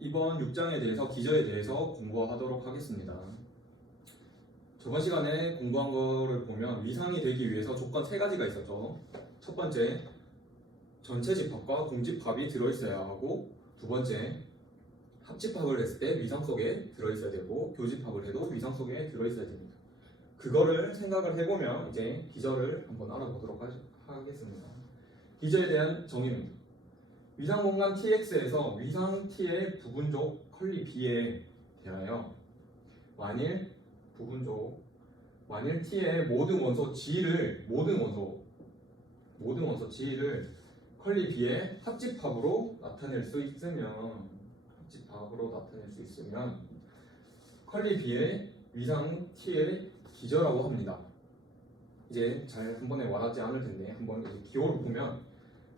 이번 6장에 대해서 기저에 대해서 공부하도록 하겠습니다. 저번 시간에 공부한 거를 보면 위상이 되기 위해서 조건 3가지가 있었죠. 첫 번째, 전체 집합과 공집합이 들어있어야 하고, 두 번째, 합집합을 했을 때 위상 속에 들어있어야 되고, 교집합을 해도 위상 속에 들어있어야 됩니다. 그거를 생각을 해보면 이제 기저를 한번 알아보도록 하겠습니다. 기저에 대한 정의입니다. 위상 공간 Tx에서 위상 T의 부분적 컬리 B에 대하여 만일 T의 모든 원소 G를 컬리 B의 합집합으로 나타낼 수 있으면 컬리 B의 위상 T의 기저라고 합니다. 이제 잘 한 번에 와닿지 않을 텐데 한번 기호를 보면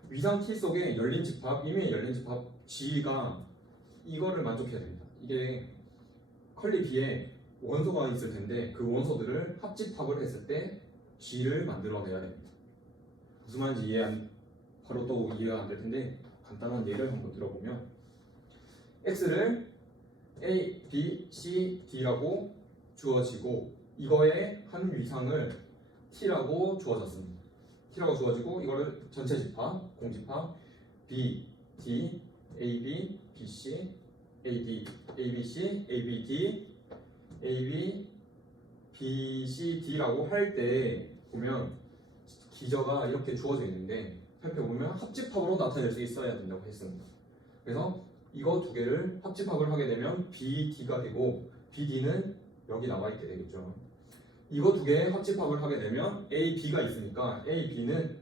위상 T 속에 열린 집합, 임의의 열린 집합 G가 이거를 만족해야 됩니다. 이게 컬리 B에 원소가 있을 텐데 그 원소들을 합집합을 했을 때 G를 만들어내야 됩니다. 무슨 말인지 바로 또 이해가 안 될 텐데 간단한 예를 한번 들어보면 X를 A, B, C, D라고 주어지고 이거의 한 위상을 T라고 주어졌습니다. T라고 주어지고 이거를 전체 집합, 공집합 B, D, AB, BC, AD, ABC, ABD, AB, BCD라고 할 때 보면 기저가 이렇게 주어져 있는데 살펴보면 합집합으로 나타낼 수 있어야 된다고 했습니다. 그래서 이거 두 개를 합집합을 하게 되면 BD가 되고 BD는 여기 나와 있게 되겠죠. 이거 두 개의 합집합을 하게 되면 AB가 있으니까 AB는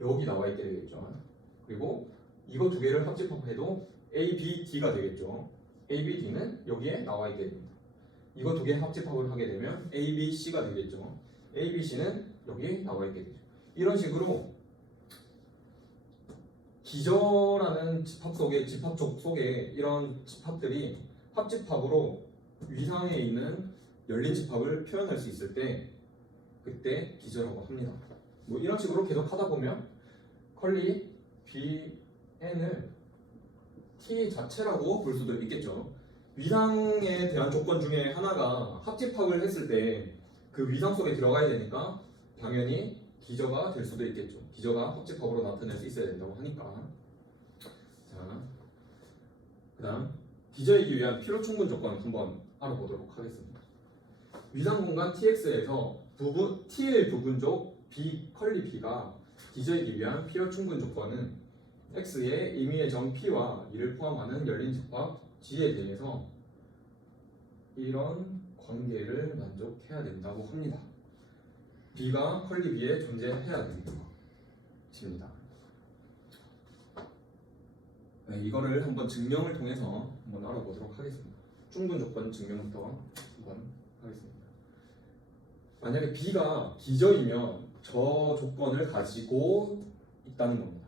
여기 나와 있게 되겠죠. 그리고 이거 두 개를 합집합해도 ABD가 되겠죠. ABD는 여기에 나와 있게 됩니다. 이거 두 개 합집합을 하게 되면 ABC가 되겠죠. ABC는 여기 나와 있게 되죠. 이런 식으로 기저라는 집합 속에 이런 집합들이 합집합으로 위상에 있는 열린 집합을 표현할 수 있을 때 그때 기저라고 합니다. 뭐 이런 식으로 계속 하다 보면 컬리 Bn을 T 자체라고 볼 수도 있겠죠. 위상에 대한 조건 중에 하나가 합집합을 했을 때 그 위상 속에 들어가야 되니까 당연히 기저가 될 수도 있겠죠. 기저가 합집합으로 나타낼 수 있어야 된다고 하니까. 자, 그다음 기저이기 위한 필요 충분 조건 한번 알아보도록 하겠습니다. 위상 공간 Tx에서 T의 부분적 B 컬리 B가 기저이기 위한 필요 충분 조건은 X의 임의의 점 P와 이를 포함하는 열린 집합 G에 대해서 이런 관계를 만족해야 된다고 합니다. B가 컬리 B에 존재해야 됩니다. 네, 이거를 한번 증명을 통해서 한번 알아보도록 하겠습니다. 충분 조건 증명부터 한번 하겠습니다. 만약에 B가 기저이면 저 조건을 가지고 있다는 겁니다.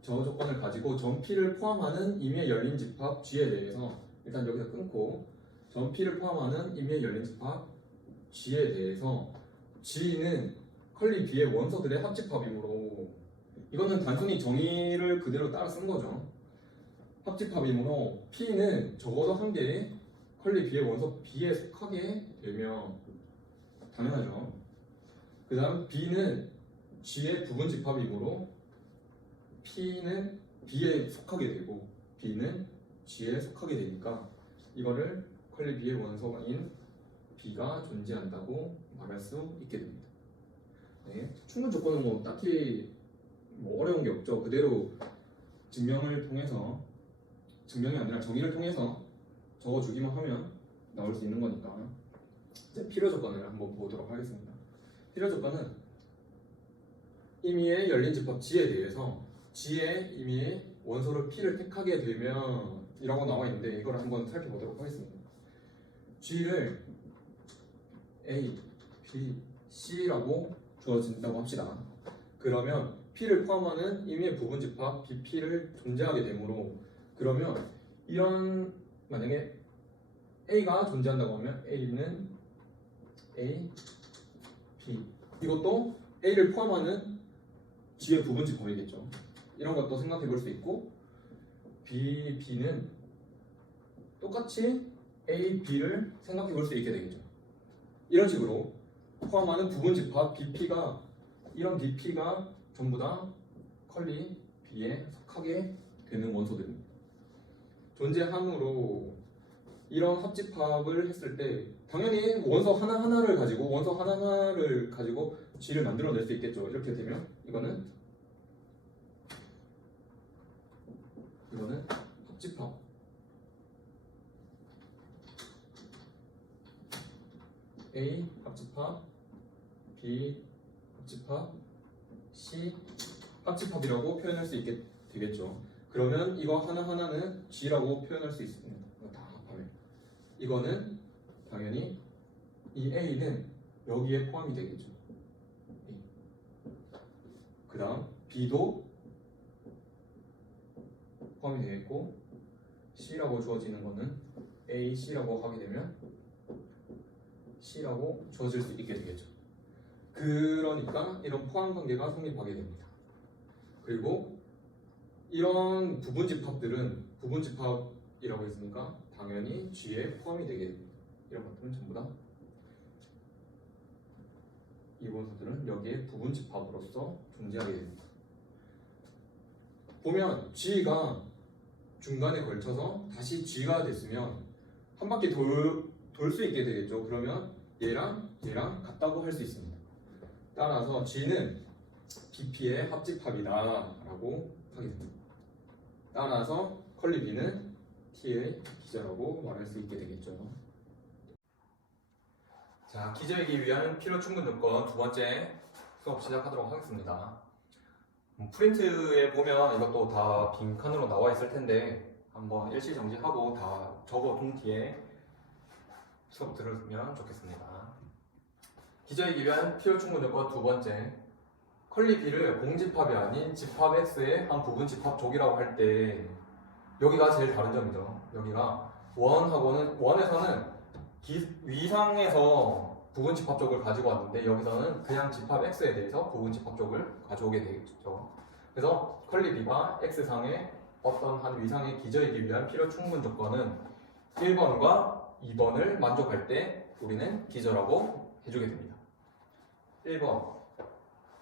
저 조건을 가지고 점 P를 포함하는 임의의 열린 집합 G에 대해서 일단 여기서 끊고 점 P를 포함하는 임의의 열린 집합 G에 대해서 G는 컬리 B의 원소들의 합집합이므로 이거는 단순히 정의를 그대로 따라 쓴 거죠. 합집합이므로 P는 적어도 한 개의 컬리 B의 원소 B에 속하게 되며 당연하죠. 그 다음 B는 G의 부분 집합이므로 P는 B에 속하게 되고 B는 G에 속하게 되니까 이거를 컬리 B의 원소인 B가 존재한다고 말할 수 있게 됩니다. 네, 충분 조건은 뭐 딱히 뭐 어려운 게 없죠. 그대로 증명이 아니라 정의를 통해서 적어주기만 하면 나올 수 있는 거니까. 이제 필요 조건을 한번 보도록 하겠습니다. 필요 조건은 임의의 열린 집합 G에 대해서 G의 임의의 원소를 P를 택하게 되면 이라고 나와 있는데 이걸 한번 살펴보도록 하겠습니다. G를 A, B, C라고 주어진다고 합시다. 그러면 P를 포함하는 임의의 부분 집합 BP를 존재하게 되므로 그러면 이런 만약에 A가 존재한다고 하면 A는 A, B 이것도 A를 포함하는 G의 부분 집합이겠죠. 이런 것도 생각해 볼 수 있고 B, B는 똑같이 A, B를 생각해 볼 수 있게 되겠죠. 이런 식으로 포함하는 부분 집합 BP가 이런 BP가 전부 다 컬리 B에 속하게 되는 원소들입니다. 존재함으로 이런 합집합을 했을 때 당연히 원소 하나하나를 가지고 G를 만들어낼 수 있겠죠. 이렇게 되면 이거는 합집합 A 합집합 B 합집합 C 합집합이라고 표현할 수 있게 되겠죠. 그러면 이거 하나하나는 G라고 표현할 수 있습니다. 이거 다 합하면 이거는 당연히 이 A는 여기에 포함이 되겠죠. 그 다음 B도 포함이 되겠고 C라고 주어지는 거는 A, C라고 하게 되면 C라고 주어질 수 있게 되겠죠. 그러니까 이런 포함 관계가 성립하게 됩니다. 그리고 이런 부분집합들은 부분집합이라고 했으니까 당연히 G에 포함이 되게 됩니다. 이런 것들은 전부 다 이 원소들은 여기에 부분집합으로서 존재하게 됩니다. 보면 G가 중간에 걸쳐서 다시 G가 됐으면 한 바퀴 돌 수 있게 되겠죠. 그러면 얘랑 같다고 할 수 있습니다. 따라서 G는 BP의 합집합이다 라고 하게 됩니다. 따라서 컬리 B는 T의 기저라고 말할 수 있게 되겠죠. 자, 기저이기 위한 필요 충분 조건 두 번째 수업 시작하도록 하겠습니다. 프린트에 보면 이것도 다 빈칸으로 나와 있을 텐데 한번 일시정지하고 다 적어둔 뒤에 수업 들으면 좋겠습니다. 기저이기 위한 필요 충분 조건 두 번째, 컬리 B를 공집합이 아닌 집합 X의 한 부분 집합 족이라고 할 때 여기가 제일 다른 점이죠. 여기가 원에서는 위상에서 부분 집합족을 가지고 왔는데 여기서는 그냥 집합 X에 대해서 부분 집합족을 가져오게 되겠죠. 그래서 컬리 B가 X상의 어떤 한 위상의 기저이기 위한 필요 충분 조건은 1번과 2번을 만족할 때 우리는 기저라고 해주게 됩니다. 1번,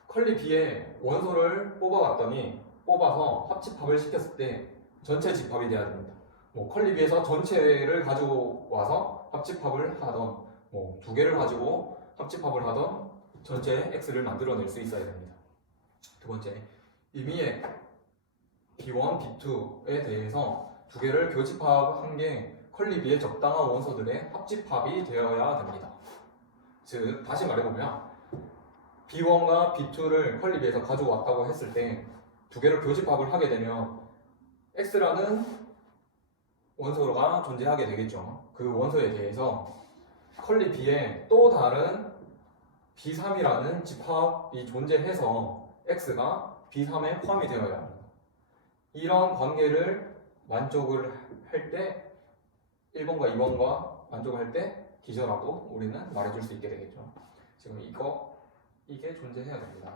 컬리 B의 원소를 뽑아서 합집합을 시켰을 때 전체 집합이 돼야 됩니다. 컬리 B에서 전체를 가지고 와서 합집합을 하던 두 개를 가지고 합집합을 하던 전체 X를 만들어낼 수 있어야 됩니다. 두 번째, 임의의 B1, B2에 대해서 두 개를 교집합한 게 컬리 B의 적당한 원소들의 합집합이 되어야 됩니다. 즉, 다시 말해보면 B1과 B2를 컬리 B에서 가지고 왔다고 했을 때 두 개를 교집합을 하게 되면 X라는 원소가 존재하게 되겠죠. 그 원소에 대해서 컬리 B에 또 다른 B3이라는 집합이 존재해서 X가 B3에 포함이 되어야 합니다. 이런 관계를 만족을 할 때 1번과 2번과 만족을 할 때 기저라고 우리는 말해줄 수 있게 되겠죠. 지금 이게 존재해야 됩니다.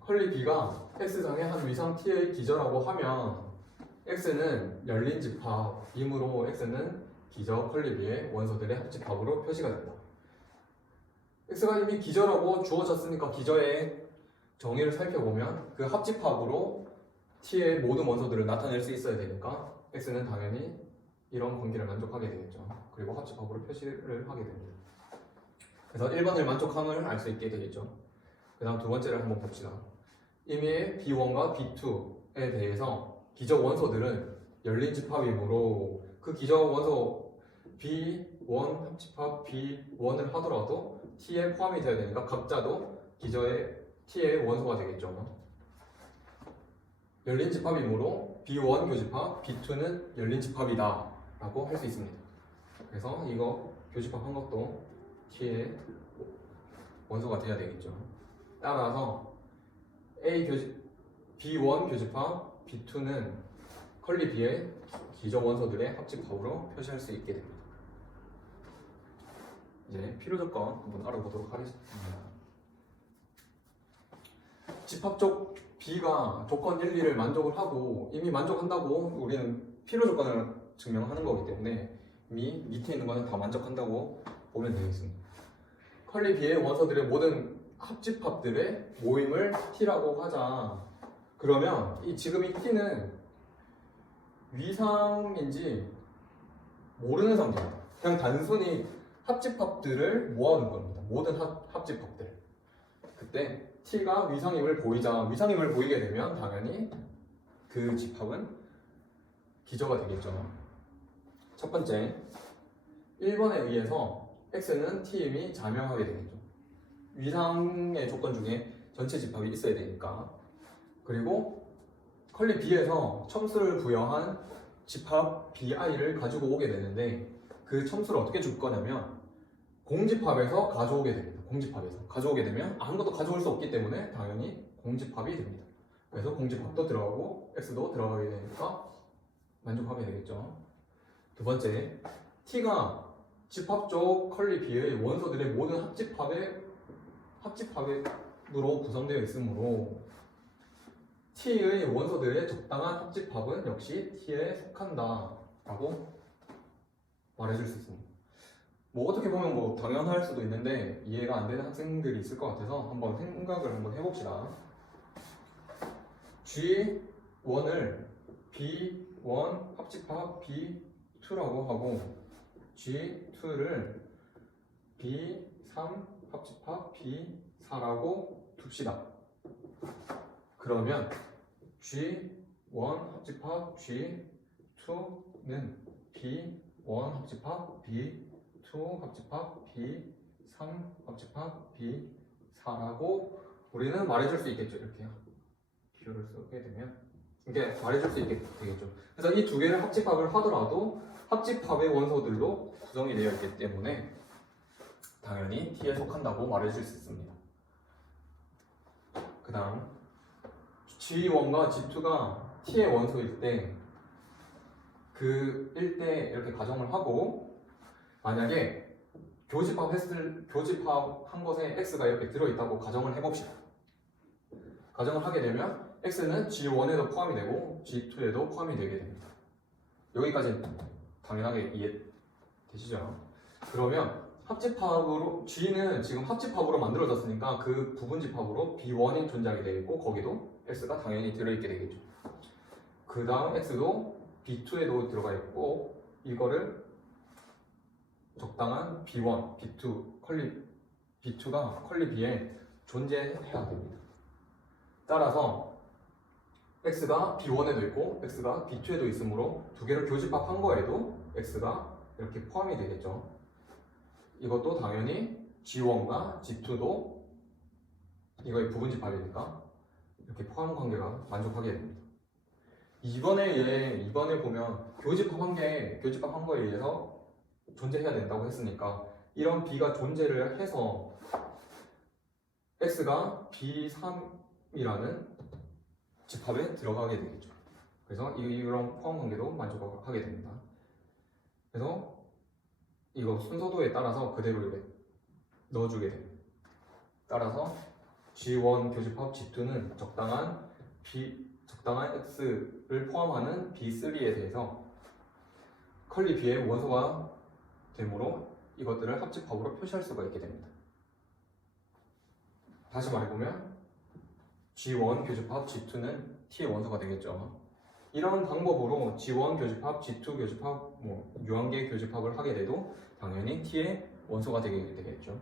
컬리 B가 X상의 한 위상 T의 기저라고 하면 X는 열린 집합이므로 X는 기저 컬리 B의 원소들의 합집합으로 표시가 된다. X가 이미 기저라고 주어졌으니까 기저의 정의를 살펴보면 그 합집합으로 T의 모든 원소들을 나타낼 수 있어야 되니까 X는 당연히 이런 관계를 만족하게 되겠죠. 그리고 합집합으로 표시를 하게 됩니다. 그래서 1번을 만족함을 알 수 있게 되겠죠. 그 다음 두 번째를 한번 봅시다. 이미 B1과 B2에 대해서 기저 원소들은 열린 집합이므로 그 기저 원소 B1 합집합 B1을 하더라도 T에 포함이 되어야 되니까 각자도 기저의 T의 원소가 되겠죠. 열린 집합이므로 B1 교집합 B2는 열린 집합이다 라고 할 수 있습니다. 그래서 이거 교집합한 것도 T의 원소가 되어야 되겠죠. 따라서 B1 교집합 B2는 컬리 B의 기저 원소들의 합집합으로 표시할 수 있게 됩니다. 이제 필요 조건 한번 알아보도록 하겠습니다. 집합적 B가 조건 1, 2를 만족을 하고 이미 만족한다고 우리는 필요 조건을 증명하는 거기 때문에 이미 밑에 있는 거는 다 만족한다고 보면 되겠습니다. 컬리 B의 원소들의 모든 합집합들의 모임을 T라고 하자. 그러면 지금 이 T는 위상인지 모르는 상태입니다. 그냥 단순히 합집합들을 모아둔 겁니다. 모든 합집합들. 그때 T가 위상임을 보이자. 위상임을 보이게 되면 당연히 그 집합은 기저가 되겠죠. 첫 번째, 1번에 의해서 X는 T임이 자명하게 되겠죠. 위상의 조건 중에 전체 집합이 있어야 되니까. 그리고 컬리 B에서 첨수를 부여한 집합 BI를 가지고 오게 되는데 그 첨수를 어떻게 줄 거냐면 공집합에서 가져오게 됩니다. 공집합에서 가져오게 되면 아무것도 가져올 수 없기 때문에 당연히 공집합이 됩니다. 그래서 공집합도 들어가고 X도 들어가게 되니까 만족하게 되겠죠. 두 번째, T가 집합적 컬리 B의 원소들의 모든 합집합으로 구성되어 있으므로 T의 원소들의 적당한 합집합은 역시 T에 속한다 라고 말해줄 수 있습니다. 뭐 어떻게 보면 뭐 당연할 수도 있는데 이해가 안 되는 학생들이 있을 것 같아서 한번 생각을 한번 해봅시다. G1을 B1 합집합 B2라고 하고 G2를 B3 합집합 B4라고 둡시다. 그러면 G1 합집합 G2는 B1 합집합 B2 합집합 B3 합집합 B4라고 우리는 말해줄 수 있겠죠. 이렇게요. 기호를 쓰게 되면 이게 말해줄 수 있게 되겠죠. 그래서 이 두 개를 합집합을 하더라도 합집합의 원소들로 구성이 되어 있기 때문에 당연히 T에 속한다고 말해줄 수 있습니다. 그 다음 G1과 G2가 T의 원소일 때 그 때 이렇게 가정을 하고 만약에 교집합한 것에 X가 이렇게 들어있다고 가정을 해봅시다. 가정을 하게 되면 X는 G1에도 포함이 되고 G2에도 포함이 되게 됩니다. 여기까지 당연하게 이해되시죠? 그러면 합집합으로 G는 지금 합집합으로 만들어졌으니까 그 부분집합으로 B1이 존재하게 되겠고 거기도 X가 당연히 들어있게 되겠죠. 그 다음 X도 B2에도 들어가 있고 이거를 적당한 B1, B2, B2가 컬리 B에 존재해야 됩니다. 따라서 X가 B1에도 있고 X가 B2에도 있으므로 두 개를 교집합한 거에도 X가 이렇게 포함이 되겠죠. 이것도 당연히 G1과 G2도 이거의 부분집합이니까 이렇게 포함 관계가 만족하게 됩니다. 이번에 보면 교집합한 거에 의해서 존재해야 된다고 했으니까 이런 B가 존재를 해서 X가 B3이라는 집합에 들어가게 되겠죠. 그래서 이런 포함 관계도 만족하게 됩니다. 그래서 이거 순서도에 따라서 그대로 이렇게 넣어주게 됩니다. 따라서 G1 교집합 G2는 적당한 X를 포함하는 B3에 대해서 컬리 B의 원소가 되므로 이것들을 합집합으로 표시할 수가 있게 됩니다. 다시 말해보면 G1 교집합 G2는 T의 원소가 되겠죠. 이런 방법으로 G1 교집합, G2 교집합, 유한계 교집합을 하게 돼도 당연히 T의 원소가 되겠죠.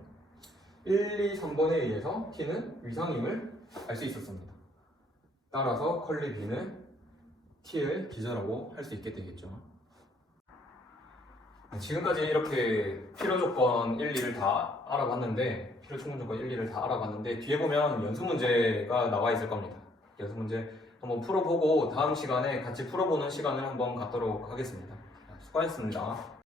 1, 2, 3번에 의해서 T는 위상임을 알 수 있었습니다. 따라서 컬리 B는 T의 기저라고 할 수 있게 되겠죠. 지금까지 이렇게 필요 조건 1, 2를 다 알아봤는데 필요 충분 조건 1, 2를 다 알아봤는데 뒤에 보면 연수 문제가 나와 있을 겁니다. 연수 문제 한번 풀어보고 다음 시간에 같이 풀어보는 시간을 한번 갖도록 하겠습니다. 수고하셨습니다.